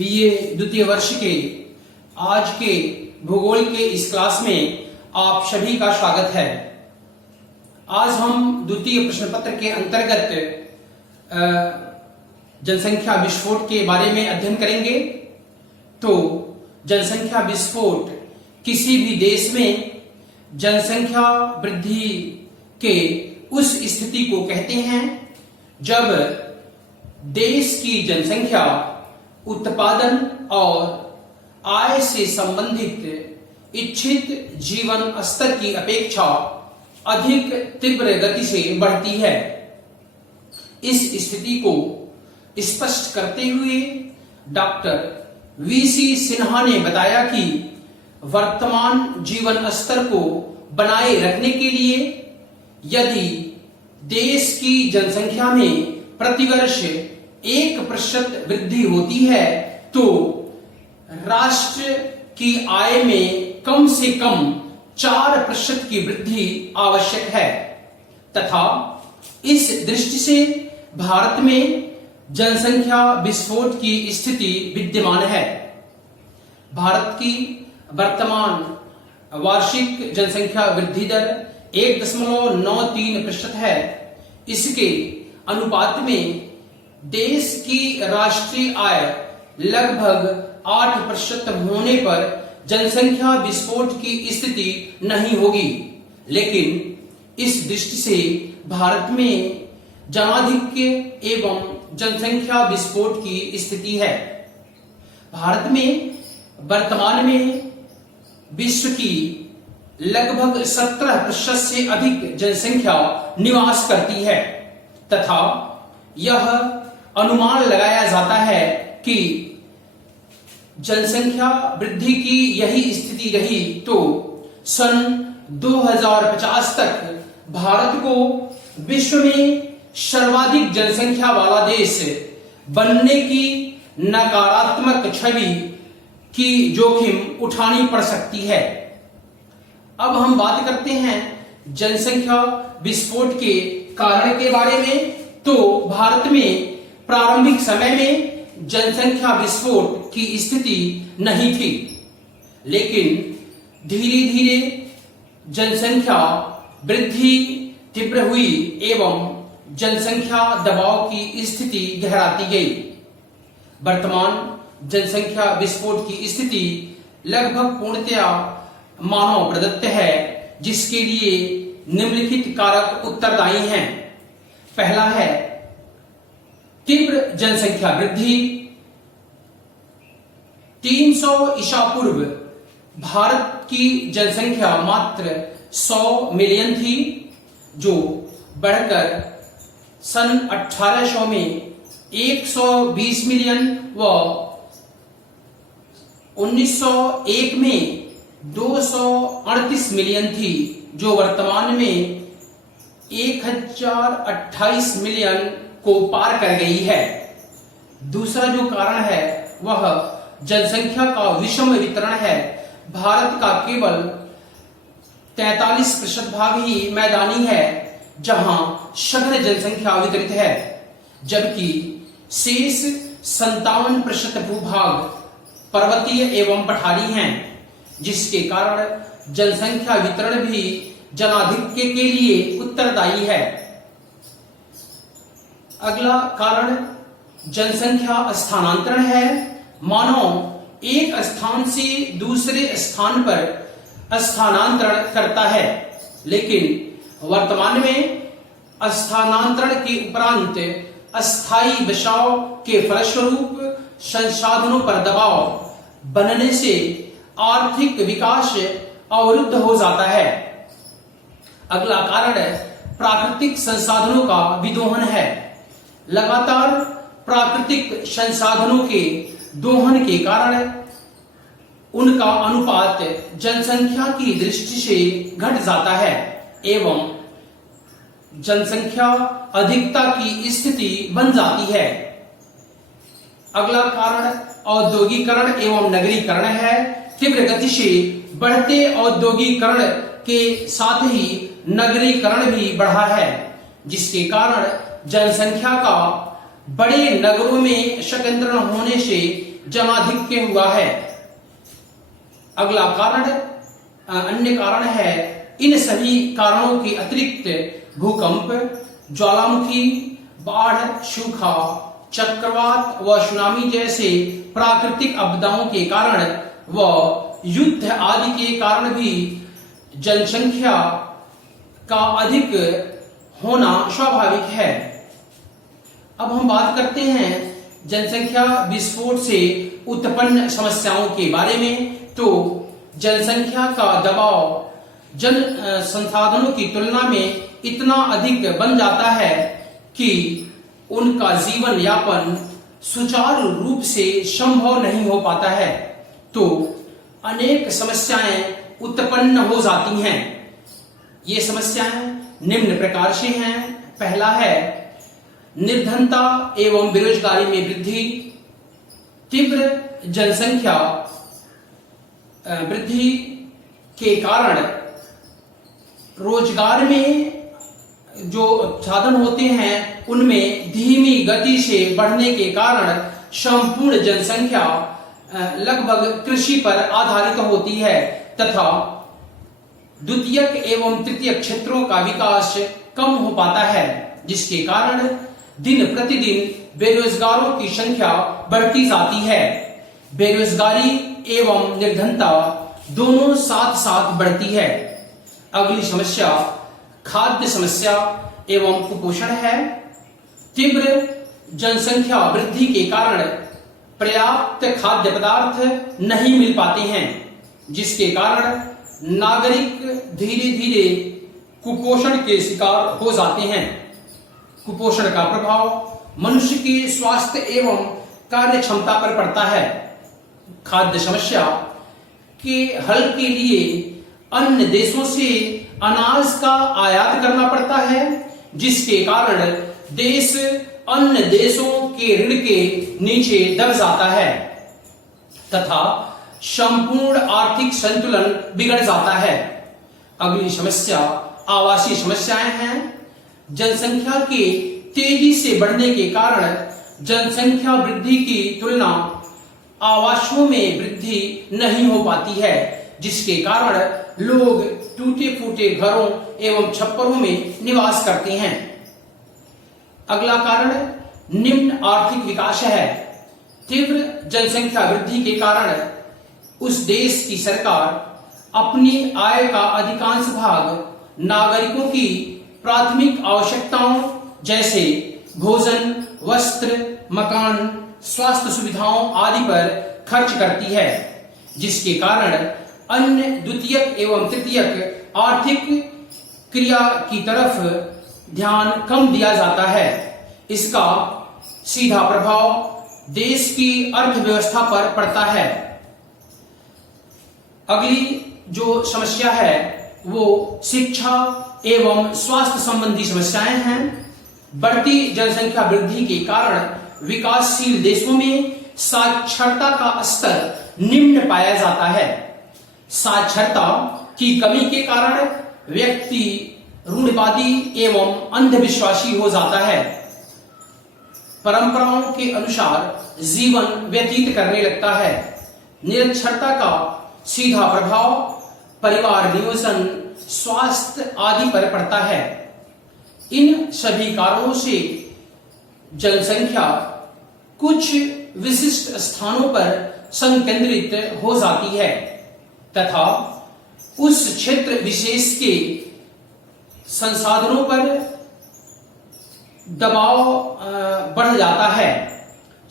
BA द्वितीय वर्ष के आज के भूगोल के इस क्लास में आप सभी का स्वागत है। आज हम द्वितीय प्रश्न पत्र के अंतर्गत जनसंख्या विस्फोट के बारे में अध्ययन करेंगे। तो जनसंख्या विस्फोट किसी भी देश में जनसंख्या वृद्धि के उस स्थिति को कहते हैं जब देश की जनसंख्या उत्पादन और आय से संबंधित इच्छित जीवन स्तर की अपेक्षा अधिक तीव्र गति से बढ़ती है। इस स्थिति को स्पष्ट करते हुए डॉक्टर वीसी सिन्हा ने बताया कि वर्तमान जीवन स्तर को बनाए रखने के लिए यदि देश की जनसंख्या में प्रतिवर्ष 1% वृद्धि होती है तो राष्ट्र की आय में कम से कम 4% की वृद्धि आवश्यक है तथा इस दृष्टि से भारत में जनसंख्या विस्फोट की स्थिति विद्यमान है। भारत की वर्तमान वार्षिक जनसंख्या वृद्धि दर 1.93% है। इसके अनुपात में देश की राष्ट्रीय आय लगभग 8% होने पर जनसंख्या विस्फोट की स्थिति नहीं होगी, लेकिन इस दृष्टि से भारत में जनाधिक्य एवं जनसंख्या विस्फोट की स्थिति है। भारत में वर्तमान में विश्व की लगभग 17% से अधिक जनसंख्या निवास करती है तथा यह अनुमान लगाया जाता है कि जनसंख्या वृद्धि की यही स्थिति रही तो सन 2050 तक भारत को विश्व में सर्वाधिक जनसंख्या वाला देश बनने की नकारात्मक छवि की जोखिम उठानी पड़ सकती है। अब हम बात करते हैं जनसंख्या विस्फोट के कारण के बारे में। तो भारत में प्रारंभिक समय में जनसंख्या विस्फोट की स्थिति नहीं थी, लेकिन धीरे धीरे जनसंख्या वृद्धि तीव्र हुई एवं जनसंख्या दबाव की स्थिति गहराती गई। वर्तमान जनसंख्या विस्फोट की स्थिति लगभग पूर्णतया मानव प्रदत्त है, जिसके लिए निम्नलिखित कारक उत्तरदायी हैं। पहला है तीव्र जनसंख्या वृद्धि। 300 ईसा पूर्व भारत की जनसंख्या मात्र 100 मिलियन थी, जो बढ़कर सन 1800 में 120 मिलियन व 1901 में 238 मिलियन थी, जो वर्तमान में 1028 मिलियन को पार कर गई है। दूसरा जो कारण है वह जनसंख्या का विषम वितरण है। भारत का केवल 43% भाग ही मैदानी है, जहां सघन जनसंख्या वितरित है, जबकि शेष 57% भूभाग पर्वतीय एवं पठारी हैं, जिसके कारण जनसंख्या वितरण भी जनाधिक्य के लिए उत्तरदायी है। अगला कारण जनसंख्या स्थानांतरण है। मानव एक स्थान से दूसरे स्थान पर स्थानांतरण करता है, लेकिन वर्तमान में स्थानांतरण के उपरांत अस्थायी बचाव के फलस्वरूप संसाधनों पर दबाव बनने से आर्थिक विकास अवरुद्ध हो जाता है। अगला कारण प्राकृतिक संसाधनों का विदोहन है। लगातार प्राकृतिक संसाधनों के दोहन के कारण उनका अनुपात जनसंख्या की दृष्टि से घट जाता है एवं जनसंख्या अधिकता की स्थिति बन जाती है। अगला कारण औद्योगिकरण एवं नगरीकरण है। तीव्र गति से बढ़ते औद्योगिकरण के साथ ही नगरीकरण भी बढ़ा है, जिसके कारण जनसंख्या का बड़े नगरों में संकेंद्रण होने से जनाधिक्य हुआ है। अगला कारण, अन्य कारण है, इन सभी कारणों के अतिरिक्त भूकंप, ज्वालामुखी, बाढ़, सूखा, चक्रवात व सुनामी जैसे प्राकृतिक आपदाओं के कारण व युद्ध आदि के कारण भी जनसंख्या का अधिक होना स्वाभाविक है। अब हम बात करते हैं जनसंख्या विस्फोट से उत्पन्न समस्याओं के बारे में। तो जनसंख्या का दबाव जन संसाधनों की तुलना में इतना अधिक बन जाता है कि उनका जीवन यापन सुचारू रूप से संभव नहीं हो पाता है। तो अनेक समस्याएं उत्पन्न हो जाती हैं। ये समस्याएं निम्न प्रकार से हैं। पहला है निर्धनता एवं बेरोजगारी में वृद्धि। तीव्र जनसंख्या वृद्धि के कारण रोजगार में जो साधन होते हैं उनमें धीमी गति से बढ़ने के कारण संपूर्ण जनसंख्या लगभग कृषि पर आधारित होती है तथा द्वितीयक एवं तृतीयक क्षेत्रों का विकास कम हो पाता है, जिसके कारण दिन प्रतिदिन बेरोजगारों की संख्या बढ़ती जाती है। बेरोजगारी एवं निर्धनता दोनों साथ साथ बढ़ती है। अगली समस्या खाद्य समस्या एवं कुपोषण है। तीव्र जनसंख्या वृद्धि के कारण पर्याप्त खाद्य पदार्थ नहीं मिल पाते हैं, जिसके कारण नागरिक धीरे धीरे कुपोषण के शिकार हो जाते हैं। कुपोषण का प्रभाव मनुष्य के स्वास्थ्य एवं कार्य क्षमता पर पड़ता है। खाद्य समस्या के हल के लिए अन्य देशों से अनाज का आयात करना पड़ता है, जिसके कारण देश अन्य देशों के ऋण के नीचे दब जाता है तथा संपूर्ण आर्थिक संतुलन बिगड़ जाता है। अगली समस्या आवासीय समस्याएं हैं। जनसंख्या के तेजी से बढ़ने के कारण जनसंख्या वृद्धि की तुलना आवासों में वृद्धि नहीं हो पाती है, जिसके कारण लोग टूटे फूटे घरों एवं छप्परों में निवास करते हैं। अगला कारण निम्न आर्थिक विकास है। तीव्र जनसंख्या वृद्धि के कारण उस देश की सरकार अपनी आय का अधिकांश भाग नागरिकों की प्राथमिक आवश्यकताओं जैसे भोजन, वस्त्र, मकान, स्वास्थ्य सुविधाओं आदि पर खर्च करती है, जिसके कारण अन्य द्वितीयक एवं तृतीयक आर्थिक क्रिया की तरफ ध्यान कम दिया जाता है। इसका सीधा प्रभाव देश की अर्थव्यवस्था पर पड़ता है। अगली जो समस्या है वो शिक्षा एवं स्वास्थ्य संबंधी समस्याएं हैं। बढ़ती जनसंख्या वृद्धि के कारण विकासशील देशों में साक्षरता का स्तर निम्न पाया जाता है। साक्षरता की कमी के कारण व्यक्ति रूढ़िवादी एवं अंधविश्वासी हो जाता है, परंपराओं के अनुसार जीवन व्यतीत करने लगता है। निरक्षरता का सीधा प्रभाव परिवार नियोजन, स्वास्थ्य आदि पर पड़ता है। इन सभी कारणों से जनसंख्या कुछ विशिष्ट स्थानों पर संकेंद्रित हो जाती है तथा उस क्षेत्र विशेष के संसाधनों पर दबाव बढ़ जाता है।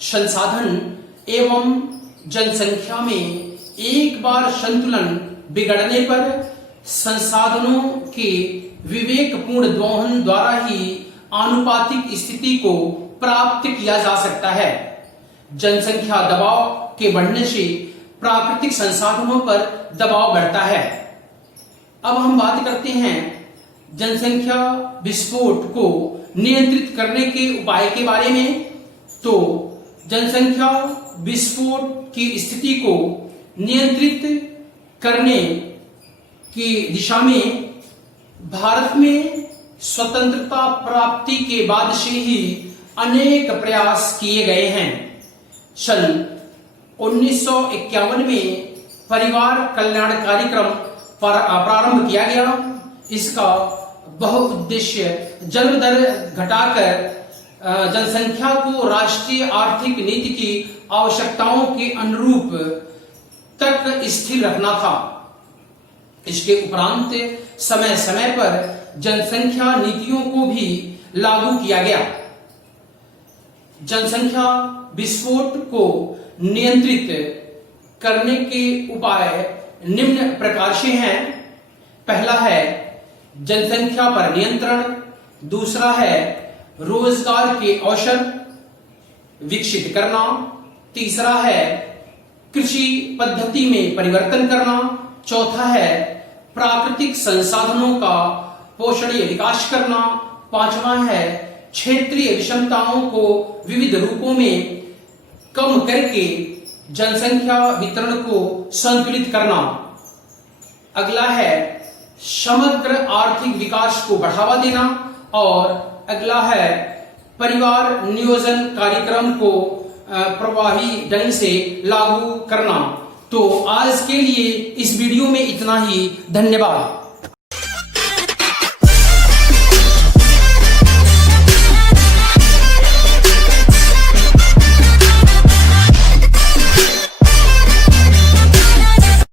संसाधन एवं जनसंख्या में एक बार संतुलन बिगड़ने पर संसाधनों के विवेकपूर्ण दोहन द्वारा ही आनुपातिक स्थिति को प्राप्त किया जा सकता है। जनसंख्या दबाव के बढ़ने से प्राकृतिक संसाधनों पर दबाव बढ़ता है। अब हम बात करते हैं जनसंख्या विस्फोट को नियंत्रित करने के उपाय के बारे में। तो जनसंख्या विस्फोट की स्थिति को नियंत्रित करने की दिशा में भारत में स्वतंत्रता प्राप्ति के बाद से ही अनेक प्रयास किए गए हैं। सन 1951 में परिवार कल्याण कार्यक्रम प्रारंभ किया गया। इसका बहुउद्देश्य जन्म दर घटाकर जनसंख्या को राष्ट्रीय आर्थिक नीति की आवश्यकताओं के अनुरूप तक स्थिर रखना था। इसके उपरांत समय समय पर जनसंख्या नीतियों को भी लागू किया गया। जनसंख्या विस्फोट को नियंत्रित करने के उपाय निम्न प्रकार से हैं। पहला है जनसंख्या पर नियंत्रण, दूसरा है रोजगार के अवसर विकसित करना, तीसरा है कृषि पद्धति में परिवर्तन करना, चौथा है प्राकृतिक संसाधनों का पोषणीय विकास करना, पांचवा है क्षेत्रीय विषमताओं को विविध रूपों में कम करके जनसंख्या वितरण को संतुलित करना, अगला है समग्र आर्थिक विकास को बढ़ावा देना और अगला है परिवार नियोजन कार्यक्रम को प्रभावी ढंग से लागू करना। तो आज के लिए इस वीडियो में इतना ही। धन्यवाद।